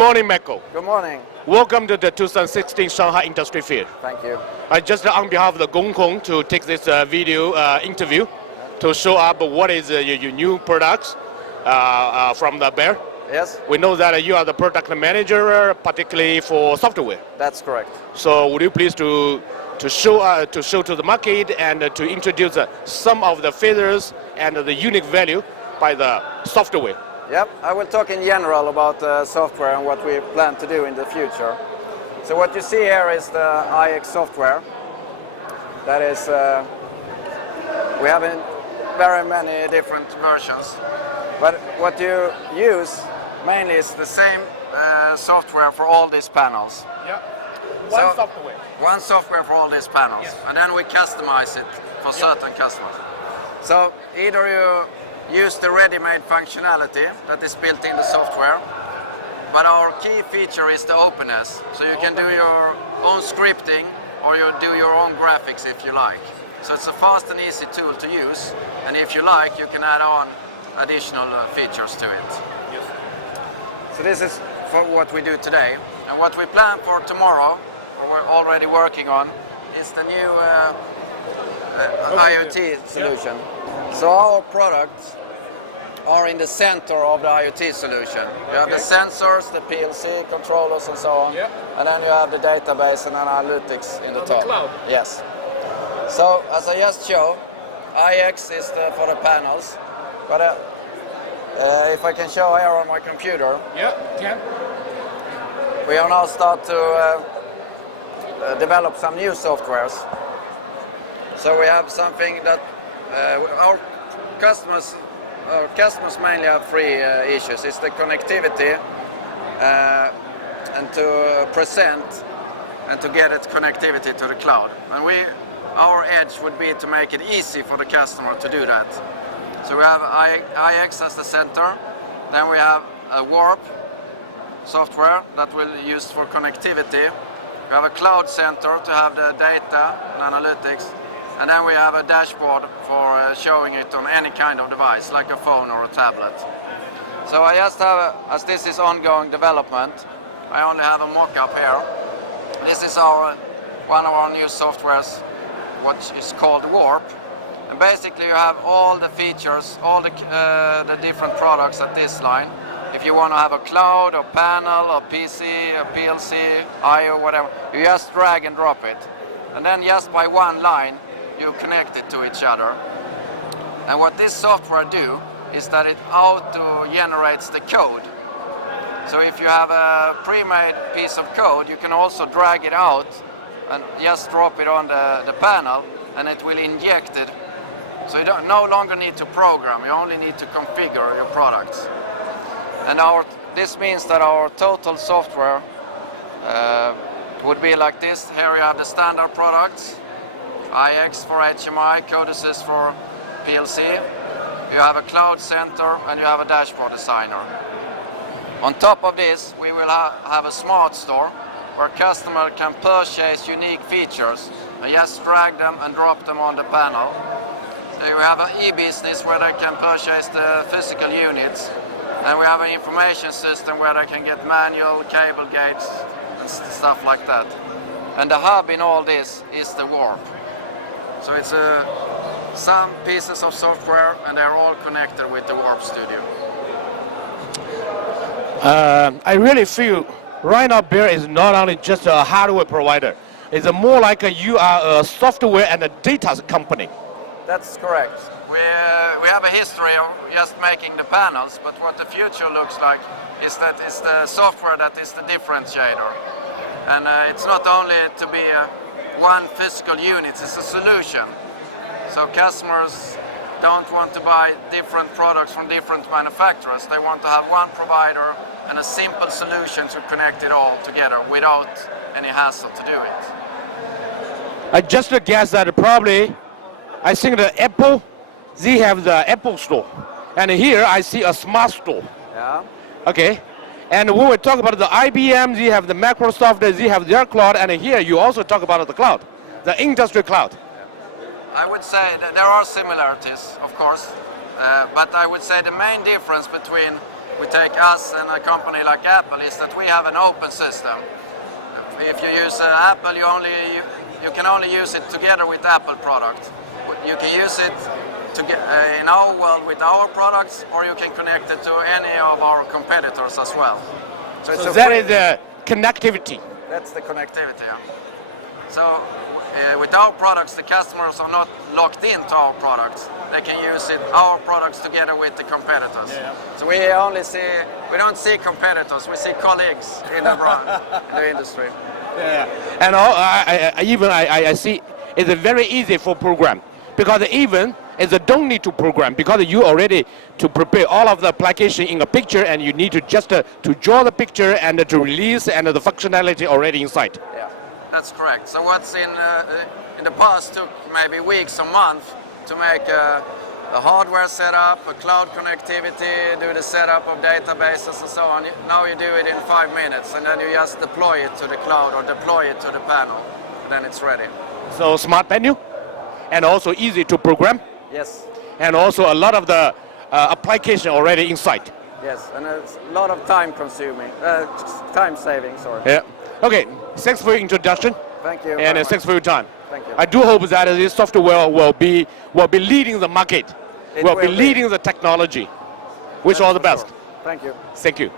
morning, Mikael. Good morning. Welcome to the 2016 Shanghai Industry Fair. Thank you. I just on behalf of the GONGKONG to take this video interview to show up what is your new products from the Beijer. Yes. We know that you are the product manager, particularly for software. That's correct. So would you please to show to the market and to introduce some of the features and the unique value by the software? Yep, I will talk in general about software and what we plan to do in the future. So what you see here is the iX software. That is, we have in very many different versions. But what you use mainly is the same software for all these panels. Yeah. Software. One software for all these panels. Yes. And then we customize it for certain customers. So either you use the ready-made functionality that is built in the software, but our key feature is the openness. So you can do your own scripting or you do your own graphics if you like. So it's a fast and easy tool to use, and if you like, you can add on additional features to it. Yes. So this is for what we do today, and what we plan for tomorrow, or we're already working on, is the new IoT solution. So our products are in the center of the IoT solution. You have the sensors, the PLC controllers and so on, and then you have the database and analytics in the top. The cloud. Yes. So as I just showed, iX is for the panels, but if I can show here on my computer, we are now start to develop some new softwares. So we have something that our customers mainly have three issues. It's the connectivity and to present and to get it connectivity to the cloud. And our edge would be to make it easy for the customer to do that. So we have iX as the center. Then we have a Warp software that will be used for connectivity. We have a cloud center to have the data and analytics. And then we have a dashboard for showing it on any kind of device, like a phone or a tablet. So I just have, as this is ongoing development, I only have a mock-up here. This is one of our new softwares, which is called Warp. And basically you have all the features, all the different products at this line. If you want to have a cloud, a panel, a PC, a PLC, I/O, whatever, you just drag and drop it. And then just by one line, you connect it to each other. And what this software do is that it auto-generates the code. So if you have a pre-made piece of code, you can also drag it out and just drop it on the panel, and it will inject it. So you no longer need to program, you only need to configure your products. And this means that our total software would be like this. Here you have the standard products, iX for HMI, Codesys for PLC. You have a cloud center and you have a dashboard designer. On top of this, we will have a smart store where customer can purchase unique features and just drag them and drop them on the panel. So you have an e-business where they can purchase the physical units, and we have an information system where they can get manual, cable gates and stuff like that. And the hub in all this is the Warp. So it's some pieces of software, and they're all connected with the Warp Studio. I really feel right now Beijer is not only just a hardware provider. It's more like you are a software and a data company. That's correct. We have a history of just making the panels, but what the future looks like is that it's the software that is the differentiator. And it's not only to be one physical unit, it's a solution. So customers don't want to buy different products from different manufacturers. They want to have one provider and a simple solution to connect it all together without any hassle to do it. I just guess that probably, I think the Apple, they have the Apple Store. And here I see a smart store. Yeah. Okay. And when we talk about the IBM, they have the Microsoft, they have their cloud, and here you also talk about the cloud, the industry cloud. I would say that there are similarities, of course, but I would say the main difference between we take us and a company like Apple is that we have an open system. If you use Apple, you can only use it together with Apple product. You can use it in our world with our products, or you can connect it to any of our competitors as well. So that is the connectivity. That's the connectivity. Yeah. So with our products, the customers are not locked into our products. They can use our products together with the competitors. Yeah. So we don't see competitors, we see colleagues in the brand, in the industry. Yeah. And I see it's very easy for program, because even is don't need to program, because you already to prepare all of the application in a picture, and you need to just to draw the picture and to release, and the functionality already inside. Yeah, that's correct. So what's in the past took maybe weeks or months to make a hardware setup, a cloud connectivity, do the setup of databases and so on. Now you do it in 5 minutes, and then you just deploy it to the cloud or deploy it to the panel. Then it's ready. So smart menu, and also easy to program. Yes. And also a lot of the application already inside. Yes, and it's a lot of time consuming, time saving, sorry. Yeah. Okay, thanks for your introduction. Thank you. And thanks for your time. Thank you. I do hope that this software will be leading the market, will be leading the technology. Wish all the best. Sure. Thank you. Thank you.